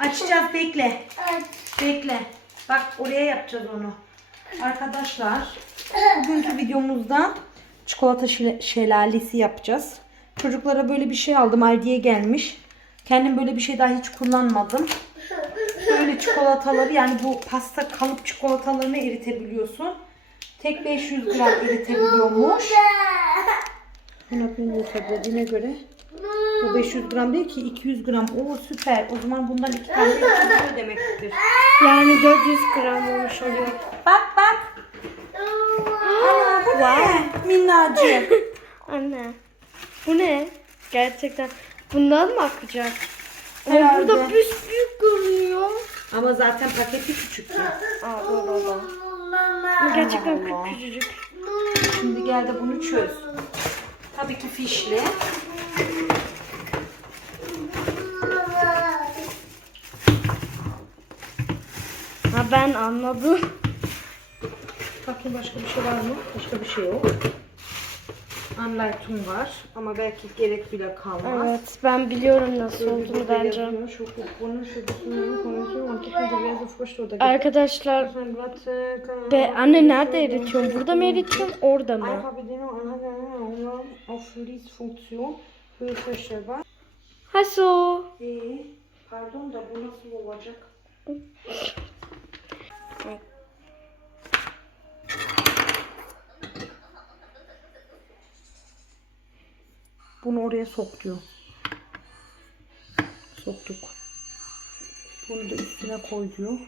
Açacağız bekle. Bekle. Bak oraya yapacağız onu. Arkadaşlar bugünkü videomuzda çikolata şelalesi yapacağız. Çocuklara böyle bir şey aldım. Aldi'ye gelmiş. Kendim böyle bir şey daha hiç kullanmadım. Böyle çikolataları yani bu pasta kalıp çikolatalarını eritebiliyorsun. Tek 500 gram eritebiliyormuş. Buna göre bu 500 gram değil ki 200 gram. Oo süper. O zaman bundan iki tane içiliyor demektir. Yani 400 gram olmuş oluyor. Bak bak. Ana bu ne? Minnacık. Anne. Bu ne? Gerçekten. Bundan mı akacak? Ama Herhalde. burada büyük görünüyor. Ama zaten paketi küçük ya. Aa doğru o da. Gerçekten Allah Allah. küçücük. Şimdi gel de bunu çöz. Tabii ki fişli. Ben anladım. Bakayım başka bir şey var mı? Başka bir şey yok. Anlaytım var ama belki gerek bile kalmaz. Evet ben biliyorum nasıl olduğunu bence. Arkadaşlar be, anne nerede eritiyorum? Burada mı eritiyorum? Orada mı? Haso. Ee, pardon da bu nasıl olacak? Bunu oraya sok diyor. Soktuk. Bunu da üstüne koy diyor.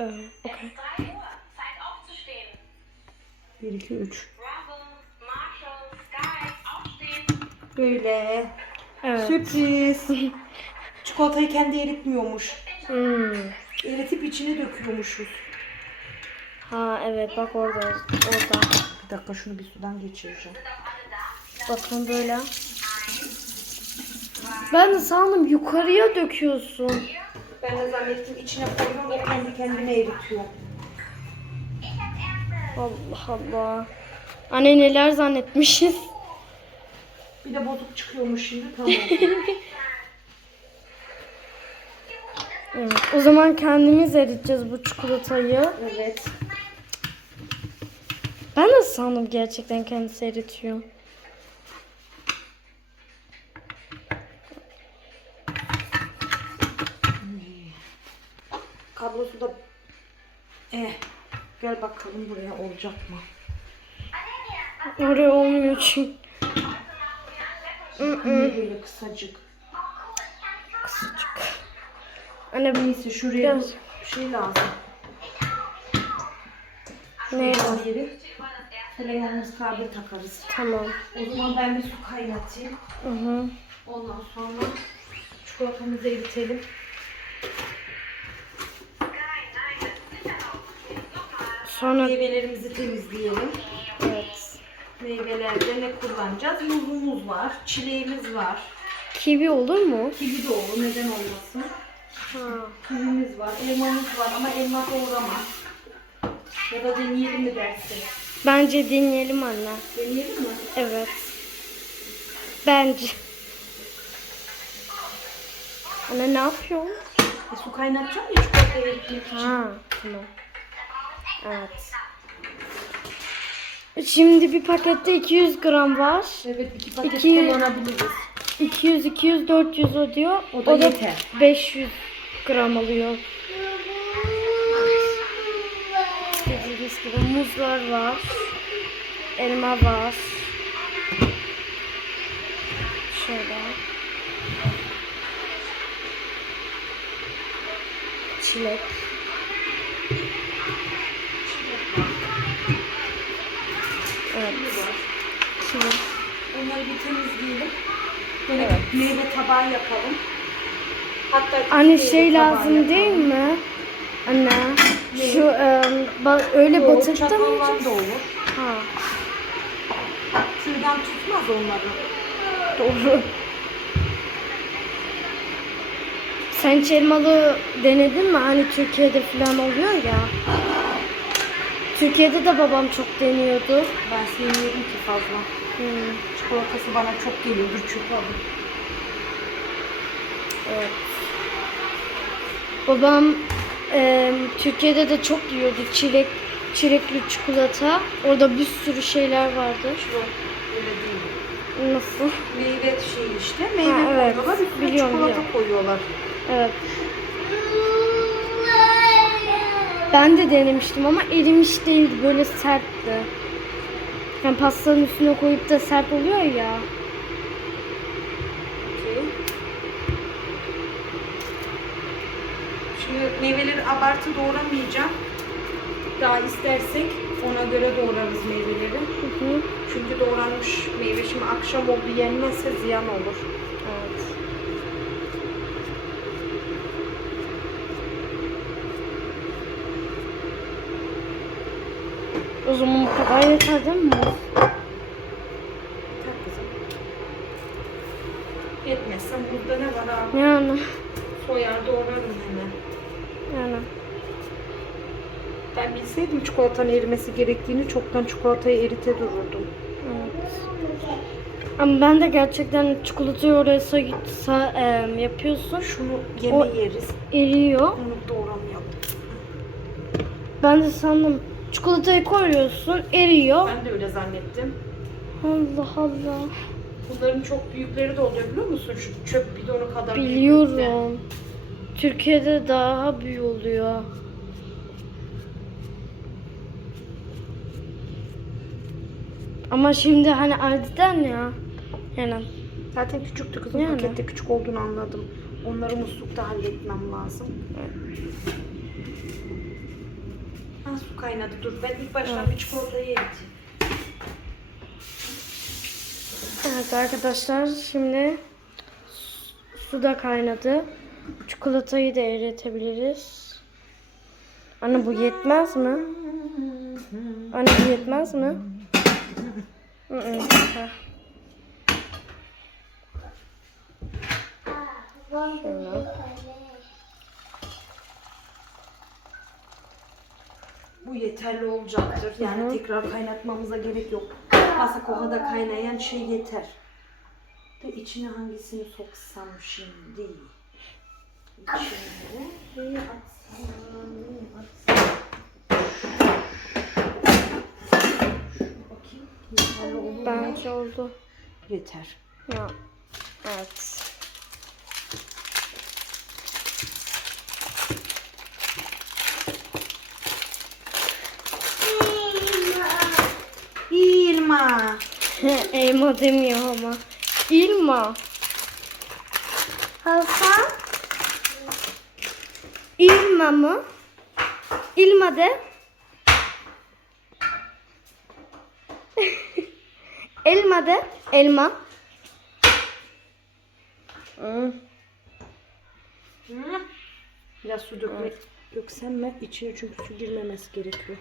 Ee, okay. 3 Uhr. Zeit aufzustehen. 1, 2, 3. Bravo, Marshall, Sky, aufstehen. Böyle. Evet. Sürpriz. Çikolatayı kendi eritmiyormuş. Hmm. Eritip içine döküyormuşuz. Ha evet bak orada. Orada. Bir dakika şunu bir sudan geçireceğim. Bakın böyle. Ben de sandım yukarıya döküyorsun. Ben de zannettim içine koyuyorum o kendi kendine eritiyor. Allah Allah. Anne neler zannetmişiz. Bir de bozuk çıkıyormuş şimdi tamam. Evet, o zaman kendimiz eriteceğiz bu çikolatayı. evet. Ben de sandım gerçekten kendisi eritiyor. Kablosu da eh gel bakalım buraya olacak mı? Oraya olmuyor çünkü. Böyle kısacık? Anne Neyse şuraya bir şey lazım. ne? Şuradan yeri telefonumuz kablo takarız. Tamam. O zaman ben bir su kaynatayım. Hı hı. Ondan sonra çikolatamızı eritelim. Sonra Meyvelerimizi temizleyelim. evet. Meyvelerde ne kullanacağız? Muzumuz var, çileğimiz var. Kivi olur mu? Kivi de olur, neden olmasın? Kivimiz var, elmamız var ama elma doğramaz. Ya da deneyelim mi dersin? Bence deneyelim anne. Deneyelim mi? Evet. Bence. Anne ne yapıyorsun? E, su kaynatacağım ya çikolatayı eritmek için. Ha, tamam. Evet. Şimdi bir pakette 200 gram var. Evet, iki paket İki- kullanabiliriz. 200, 200, 400 o diyor. O da yeter. 500 gram alıyor. Dediğiniz gibi muzlar var. Elma var. Şöyle. Çilek. Evet. Çilek. Onları bir temizleyelim. Böyle bir meyve tabağı yapalım. Hatta Anne şey lazım yapalım. değil mi? Anne. Şu e, ba- öyle Yok, batırıp da mı çatalla yiyeceğiz? da olur. Ha, Şuradan tutmaz onları. doğru. Sen hiç elmalı denedin mi? Hani Türkiye'de falan oluyor ya. Türkiye'de de babam çok deniyordu. Ben sevmiyorum ki fazla. Hmm, Çikolatası bana çok geliyordur çünkü evet. Babam e, Türkiye'de de çok yiyordu çilek çilekli çikolata. Orada bir sürü şeyler vardı. Yok öyle değil. Nasıl? Meyve şey işte. Meyve Ha, evet. koyuyorlar. Üstüne Biliyorum, çikolata biliyorum. koyuyorlar. Evet. Ben de denemiştim ama erimiş değildi. Böyle sertti. Yani pastanın üstüne koyup da sert oluyor ya. Okey. Şimdi meyveleri abartı doğramayacağım. Daha istersek ona göre doğrarız meyveleri. Hı hı. Çünkü doğranmış meyve şimdi akşam oldu yenmezse ziyan olur. Evet. O zaman bu kadar yeter değil mi? Yeter kızım. Yetmezse burada ne var abi? Yani. Soyar doğrarım hemen. Yani. Ben bilseydim çikolatanın erimesi gerektiğini çoktan çikolatayı erite dururdum. Evet. Ama ben de gerçekten çikolatayı oraya sa- em, yapıyorsun. Şunu yeme O- yeriz. Eriyor. Onu doğramayalım. Ben de sandım çikolatayı koyuyorsun, eriyor. Ben de öyle zannettim. Allah Allah. Bunların çok büyükleri de oluyor biliyor musun? Şu çöp bidonu kadar büyüklükte. Biliyorum. Türkiye'de daha büyük oluyor. Ama şimdi hani Aldi'den ya. Yani Zaten küçüktü kızım. Yani. Pakette küçük olduğunu anladım. Onları muslukta halletmem lazım. Ha, su kaynadı. Dur ben ilk baştan bir çikolatayı eriteyim. Evet arkadaşlar şimdi su da kaynadı. Çikolatayı da eritebiliriz. Anne bu yetmez mi? Anne bu yetmez mi? Şöyle. Bu yeterli olacaktır. Yani Hı hı. tekrar kaynatmamıza gerek yok. Asakova'da kaynayan şey yeter. De içine hangisini soksam şimdi? İçine atsam, neyi atsam? Bence oldu. Yeter. Ya. Evet. İlma. Elma demiyor ama. İlma. Hasan. İlma mı? İlma de. De. Elma. Hı. Hı? Biraz su dökmek döksem mi? İçine çünkü su girmemesi gerekiyor.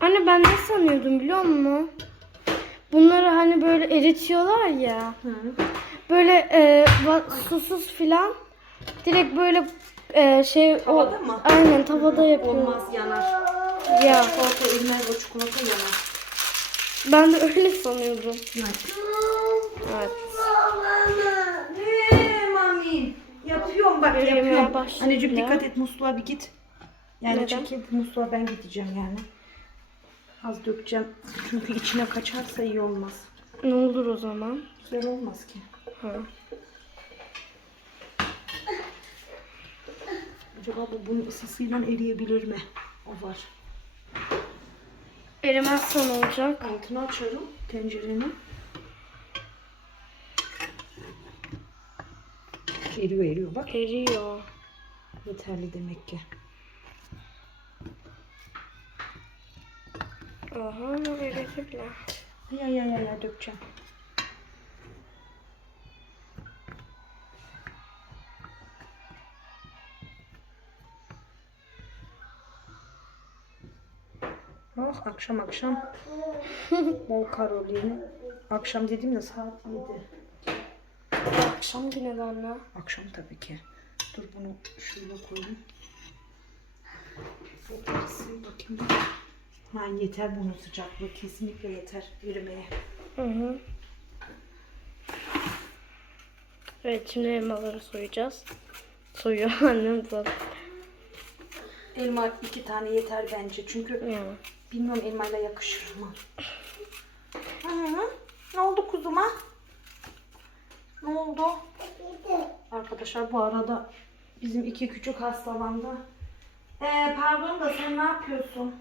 Anne ben ne sanıyordum biliyor musun? Bunları hani böyle eritiyorlar ya. Hı. Böyle e, susuz filan. Direkt böyle e, şey Tavada o mı? aynen tavada yapıyor. Olmaz yanar. Ya Çikolata erimez o çikolata yanar. ben de öyle sanıyordum. Evet. Evet. Ne mamim? Yapıyorum bak Erimeye yapıyorum. başladı Anneciğim ya. dikkat et musluğa bir git. Yani Neden? çekil musluğa ben gideceğim yani. Az dökeceğim. Çünkü içine kaçarsa iyi olmaz. Ne olur o zaman? Güzel olmaz ki. Ha. Acaba bu bunun ısısıyla eriyebilir mi? O var. Erimezse ne olacak? Altını açarım tencerenin. Eriyor eriyor bak. Eriyor. Yeterli demek ki. Aha eridi bile. Ya ya ya ya dökeceğim. Akşam akşam. Bol karolini. Akşam dediğimde saat 7. Akşam yine de anne. Akşam tabii ki. Dur bunu şöyle koyayım. Sil bakayım. Ha yeter bunun sıcaklığı. Kesinlikle yeter erimeye. Hı hı. Evet şimdi elmaları soyacağız. Soyuyor annem zaten. Elma iki tane yeter bence. Çünkü Yani. Bilmiyorum elmayla yakışır mı. Hı, ne oldu kuzuma? Ne oldu? Arkadaşlar bu arada bizim iki küçük hastalandı. Ee, pardon da sen ne yapıyorsun?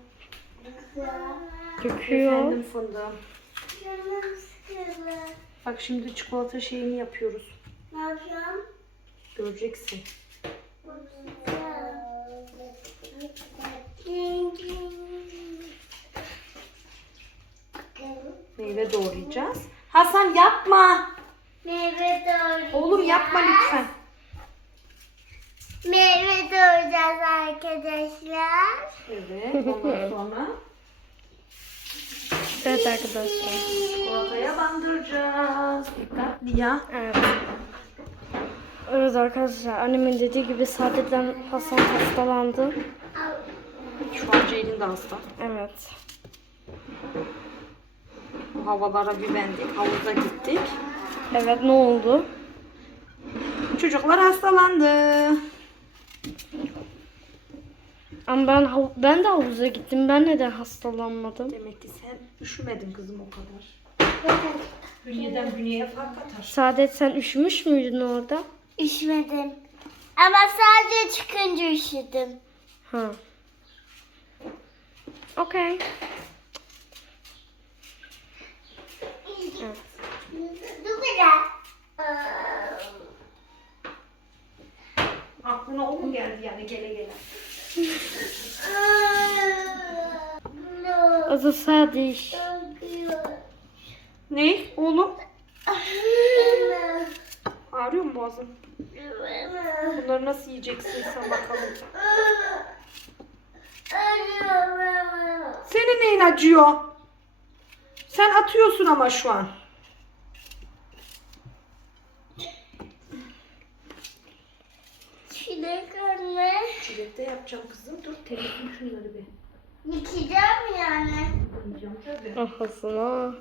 Döküyor. Efendim fındığım. Bak şimdi çikolata şeyini yapıyoruz. Ne yapacağım? Göreceksin. Meyve doğrayacağız. Hasan yapma. Meyve doğrayacağız. Oğlum yapma lütfen. Meyve doğrayacağız arkadaşlar. Evet ondan sonra Evet arkadaşlar. çikolataya bandıracağız. Dikkatli ya. Evet. Evet arkadaşlar annemin dediği gibi sadeden Hasan hastalandı. Şu an Ceylin de hasta. Evet. Havalara güvendik. Havuza gittik. Evet ne oldu? Çocuklar hastalandı. Ama ben ben de havuza gittim. Ben neden hastalanmadım? Demek ki sen üşümedin kızım o kadar. Bünyeden bünyeye fark atar. Saadet sen üşümüş müydün orada? Üşümedim. Ama sadece çıkınca üşüdüm. Ha. Okey. Evet. Aklına o mu geldi yani gele gele? O da sadece. Ne oğlum? Ağrıyor mu boğazın? Bunları nasıl yiyeceksin sen bakalım. Senin neyin acıyor? Sen atıyorsun ama şu an. Çilek anne. Çilekte yapacağım kızım. Dur temizleyeyim şunları bir. Yıkayacağım yani. Yiyeceğim tabii. Ah Hasan ah.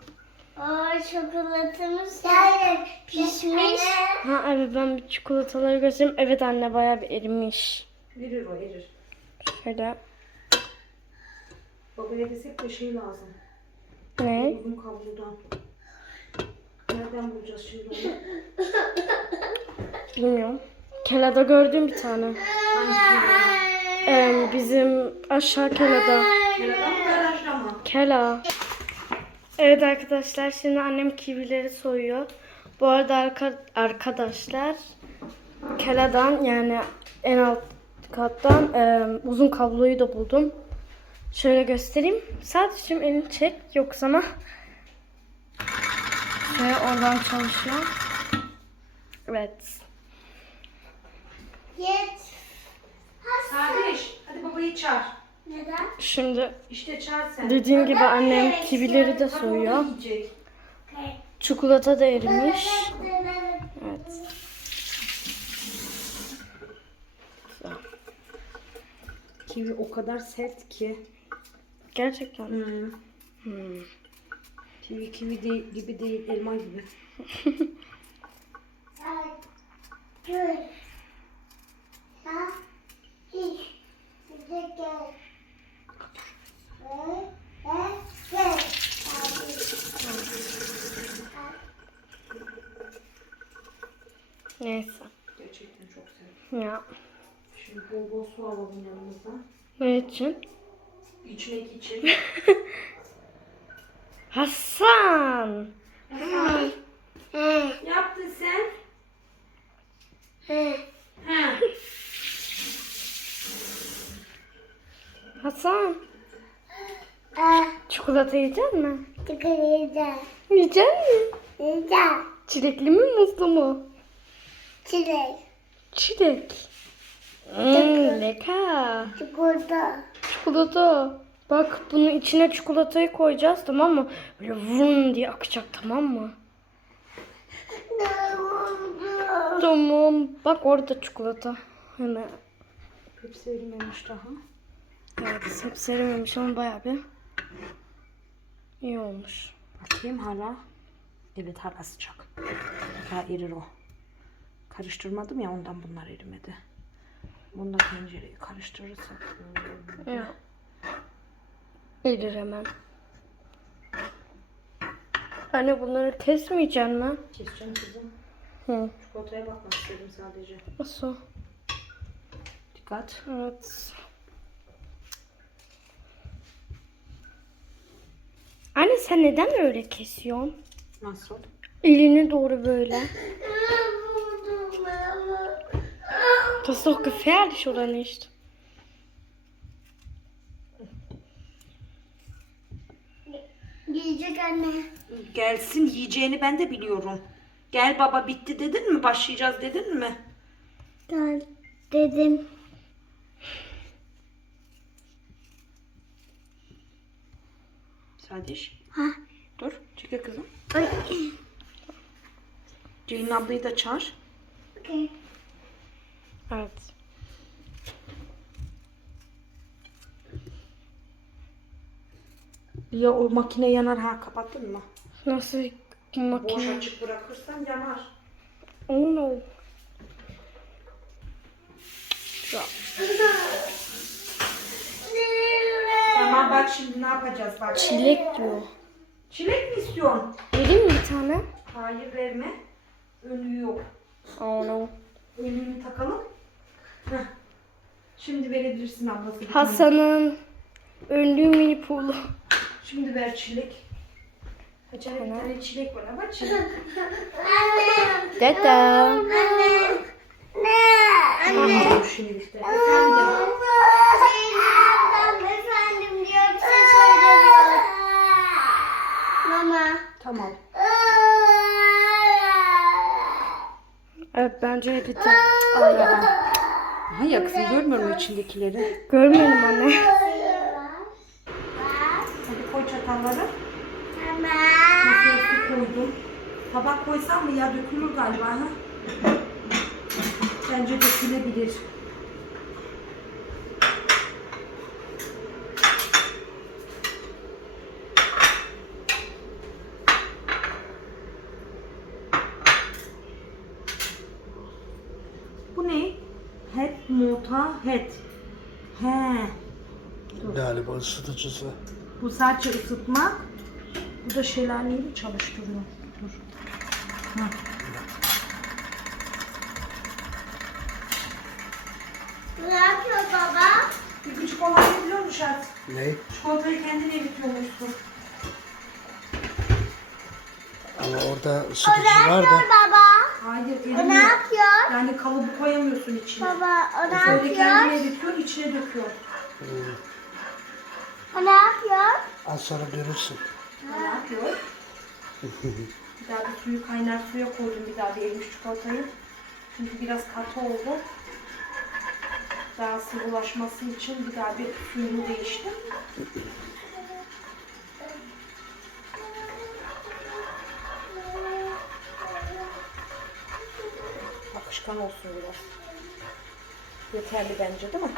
Aa çikolatamız yani pişmiş. Ha evet ben bir çikolataları göstereyim. Evet anne bayağı bir erimiş. Erir o erir. Şöyle. Babaya desek de şey lazım. Ne? Uzun kablodan. Nereden bulacağız şimdi onu? Bilmiyorum. Kelada gördüm bir tane. Ee, bizim aşağı Kelada. Kereden mi garajda mı? Kela. Evet arkadaşlar şimdi annem kivileri soyuyor. Bu arada arka, arkadaşlar Kela'dan yani en alt kattan e, uzun kabloyu da buldum. Şöyle göstereyim. Sadece elini çek yok sana. Şöyle oradan çalışıyor. Evet. Yet. Kardeş hadi babayı çağır. Neden? Şimdi İşte çağır sen. dediğim gibi annem kivileri de Bak, soyuyor. yiyecek. Çikolata da erimiş. Evet. Kivi o kadar sert ki. Gerçekten. Hmm. Hmm. Kivi kivi değil, gibi değil, elma gibi. Neyse. Gerçekten çok sert. Ya. Şimdi bol bol su alalım yanımıza. Ne için? İçmek için. Hasan. ne yaptın sen? Ha. Hasan. Çikolata yiyecek mi? tıkıracağım. Yiyecek mi? Yiyeceğim. Çilekli mi muzlu mu? Çilek. Çilek. Hmm, leka. Çikolata. Çikolata. Bak bunun içine çikolatayı koyacağız tamam mı? Böyle vum diye akacak tamam mı? Ne oldu? Tamam. Bak orada çikolata. Hemen. Hepsi erimemiş daha. Evet hep serimemiş ama bayağı bir iyi olmuş. Bakayım hala. Evet hala sıcak. Daha erir o. Karıştırmadım ya ondan bunlar erimedi. Bunda tencereyi karıştırırsak. Ya. Erir hemen. Anne bunları kesmeyeceksin mi? Keseceğim kızım. Hı. Çikolataya bakmak istedim sadece. Nasıl? Dikkat. Evet. Anne sen neden öyle kesiyorsun? Nasıl? Eline doğru böyle. Das ist doch gefährlich, oder nicht? Yiyecek anne. Gelsin yiyeceğini ben de biliyorum. Gel baba bitti dedin mi? Başlayacağız dedin mi? Gel dedim. Sadiş. Ha. Dur. Çekil kızım. Ceylin ablayı da çağır. Okey. Evet. Ya o makine yanar ha kapattın mı? Nasıl Boş makine? açık bırakırsan yanar. Oh no. Ya. Tamam bak şimdi ne yapacağız bak. Çilek diyor. Çilek mi istiyorsun? Vereyim mi bir tane? Hayır verme. Önlüğü yok. Oh no. Önlüğünü takalım. Heh. Şimdi verebilirsin ablası. Hasan'ın önlüğü mini pulu. Şimdi ver çilek. Acayip bir tane çilek var ama çilek. Dede. Anne. Ne? Tamam şimdi işte. Efendim. Mama. Tamam. Evet bence bitti. Hayır kızım görmüyor mu içindekileri? Görmedim anne. Hadi koy çatalları. Mama. Masaya su koydum. Tabak koysam mı ya dökülür galiba ha? Bence dökülebilir. Bu ne? Het mota het. He. Galiba ısıtıcısı. Bu sadece ısıtmak. Bu da şelaleyi mi çalıştırıyor? Dur. Ha. Ne yapıyor baba? Bir küçük olan ne biliyor musun Şart? Ne? Çikolatayı kendin eritiyormuşsun. Ama orada ısıtıcı var da. Baba. Hayır O ne yapıyor? Yani kalıbı koyamıyorsun içine. Baba o ne Böyle yapıyor? eritiyor, içine döküyor. O ne yapıyor? Az sonra görürsün. Ne yapıyor? bir daha bir suyu kaynar suya koydum bir daha bir erimiş çikolatayı. Çünkü biraz katı oldu. Daha sıvılaşması için bir daha bir suyunu değiştim. Akışkan olsun biraz. Yeterli bence değil mi?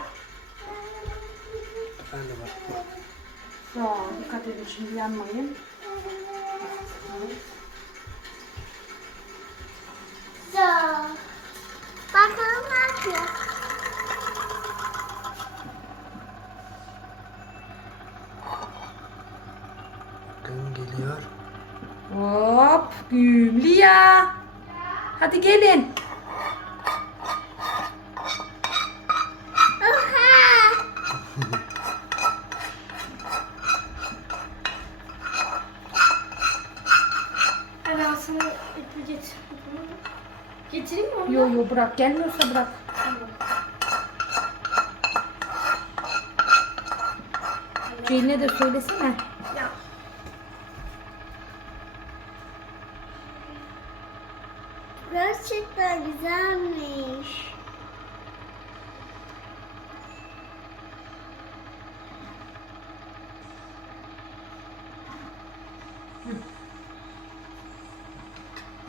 Ben de bak. Ya dikkat edin şimdi yanmayın. So. Bakalım ne yapıyor? Gün geliyor. Hop gümlü ya. Hadi gelin. Hadi Hasan'ı ipi getir. Getireyim mi onu? Yo yo bırak gelmiyorsa bırak. Ceylin'e de söylesene. Gerçekten güzelmiş.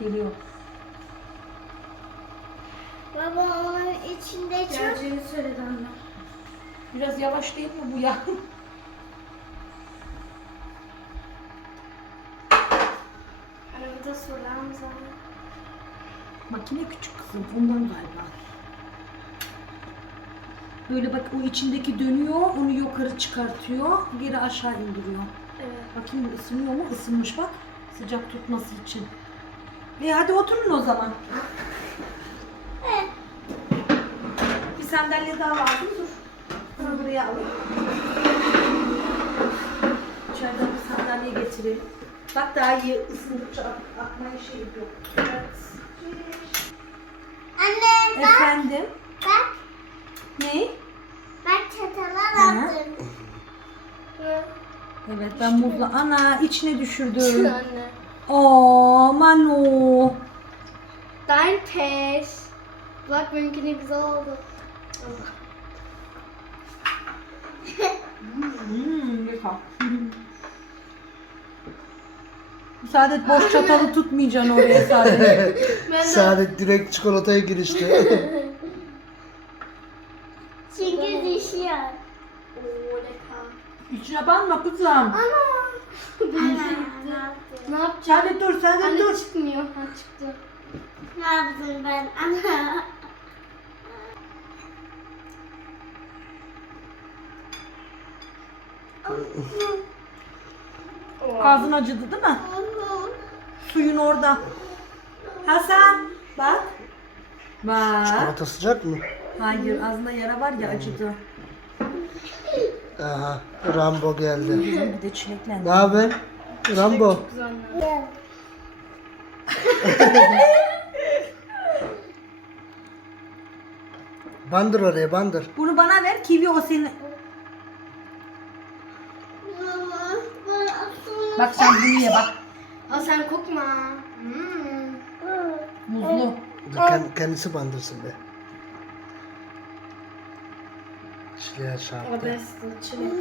Geliyor. Baba onun içinde çok Geleceğini söyledi anne. Biraz yavaş değil mi bu ya? Arabada sorularımız var. Makine küçük kızım ondan galiba. Böyle bak o içindeki dönüyor, onu yukarı çıkartıyor, geri aşağı indiriyor. Evet. Bakayım ısınıyor mu? Isınmış bak. Sıcak tutması için. E hadi oturun o zaman. Bir sandalye daha lazım dur. Bunu buraya alayım. İçeriden bir sandalye getirelim. Bak daha iyi ısındıkça ak- akmaya şey yok. Anne bak Efendim? bak Ne? bak çatala Hı. attım. Evet ben muzla ana içine düşürdüm. Anne. Oo Manu. Dein Test. Bak benimki ne güzel oldu. Hmm, güzel. Saadet boş çatalı tutmayacaksın oraya Saadet. Ben de Saadet direkt çikolataya girişti. Çünkü düşüyor. Oo, lecker. İçine banma kızım. Ana. Ne yapacağım? Saadet dur Saadet Anne dur. çıkmıyor. Ha çıktı. Ne yaptım ben? Ana. Ağzın acıdı değil mi? Suyun orada. Hasan bak. Bak. Çikolata sıcak mı? Hayır ağzında yara var ya acıdı. Aha. Rambo geldi. Bizim bir de çileklendi. Ne haber? Rambo. Güzel. Bandır oraya bandır. Bunu bana ver kivi o senin. Bak sen bunu ye bak. Aa sen kokma. Hmm. Muzlu. Kend- kendisi bandırsın be. Çileğe çarptı. Adresli çilek.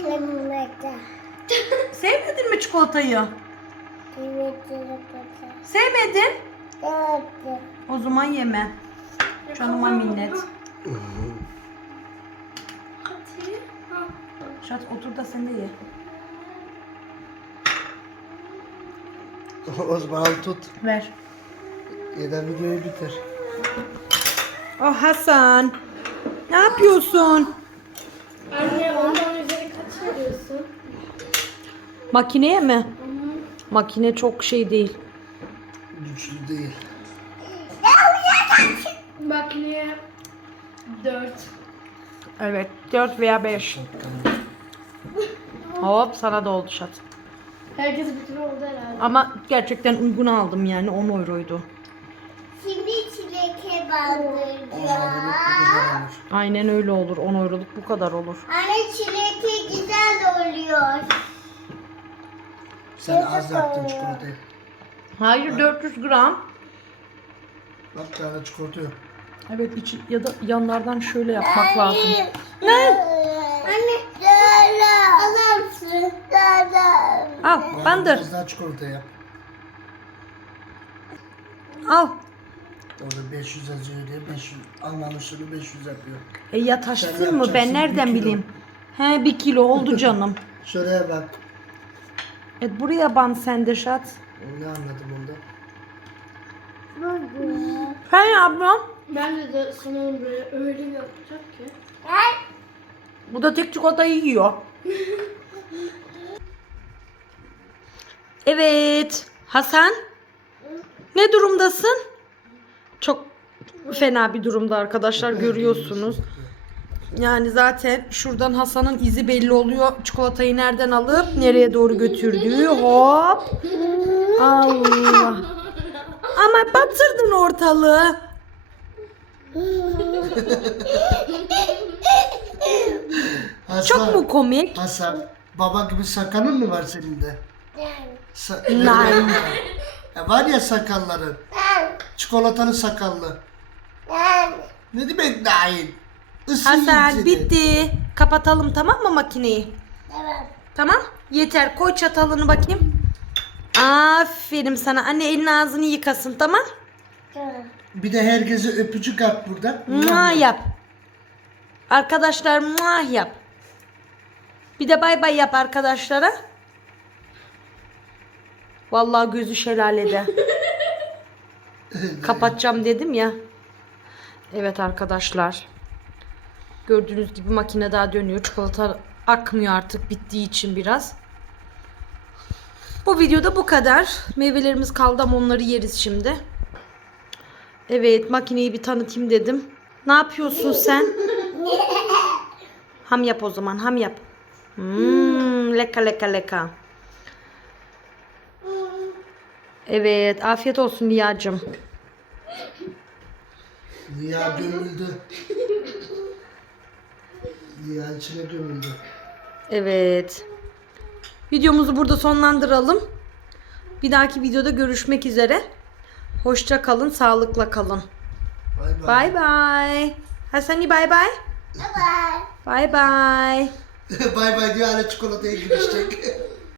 Sevmedin mi çikolatayı? Sevmedin. Evet. O zaman yeme. Canıma minnet. Şat otur da sen de ye. o zaman al tut. Ver. Da videoyu bitir. Oh Hasan. Ne yapıyorsun? Anne ondan üzeri kaç veriyorsun? Makineye mi? Makine çok şey değil. Güçlü değil. Makineye 4. Evet 4 veya 5. Hop sana da oldu şat. Herkes bir kilo oldu herhalde. Ama gerçekten uygun aldım yani 10 euroydu. Şimdi bandıracağım. Aynen öyle olur. 10 euroluk bu kadar olur. Anne çileke güzel oluyor. Sen az yaptın çikolatayı. Hayır 400 gram. Bak tane çikolata yok. Evet içi ya da yanlardan şöyle yapmak lazım. Ne? Anne. Dara. Al bandır. Biraz daha çikolata yap. Al. Orada 500 yazıyor diye 500. Alman usulü 500 yapıyor. E ya taşsın Sen mı? Ben yapacaksın, nereden kilo. bileyim? He bir kilo oldu canım. Şuraya bak. Evet buraya ban sen de şat. Ne anladım onda? He ablam. Bence de sanırım böyle öyle yapacak ki. Bu da tek çikolatayı yiyor. evet. Hasan. Ne durumdasın? Çok fena bir durumda arkadaşlar görüyorsunuz. Yani zaten şuradan Hasan'ın izi belli oluyor. Çikolatayı nereden alıp nereye doğru götürdüğü. Hop. Allah. Ama batırdın ortalığı. Hasan, Çok mu komik? Hasan, baba gibi sakalın mı var senin de? Sa- Nein. E, var ya sakalların. Çikolatalı sakallı. Ne demek? Isın Hasan seni. bitti. Kapatalım tamam mı makineyi? Evet. Tamam. Yeter. Koy çatalını bakayım. Aferin sana. Anne elini ağzını yıkasın tamam. Bir de herkese öpücük at buradan. Muah yap. Arkadaşlar muah yap. Bir de bay bay yap arkadaşlara. Vallahi gözü şelalede. Kapatacağım dedim ya. Evet arkadaşlar. Gördüğünüz gibi makine daha dönüyor. Çikolata akmıyor artık bittiği için biraz. Bu videoda bu kadar. Meyvelerimiz kaldı ama onları yeriz şimdi. Evet makineyi bir tanıtayım dedim. Ne yapıyorsun sen? ham yap o zaman ham yap. Hmm, leka leka leka. Evet afiyet olsun Liyacım. Liya gömüldü. Liya içine gömüldü. Evet. Videomuzu burada sonlandıralım. Bir dahaki videoda görüşmek üzere. Hoşça kalın, sağlıkla kalın. Bay bay. Bay bay. Hasani bay bay. Bye. Bay bay. bay bay diyor hala çikolataya girişecek.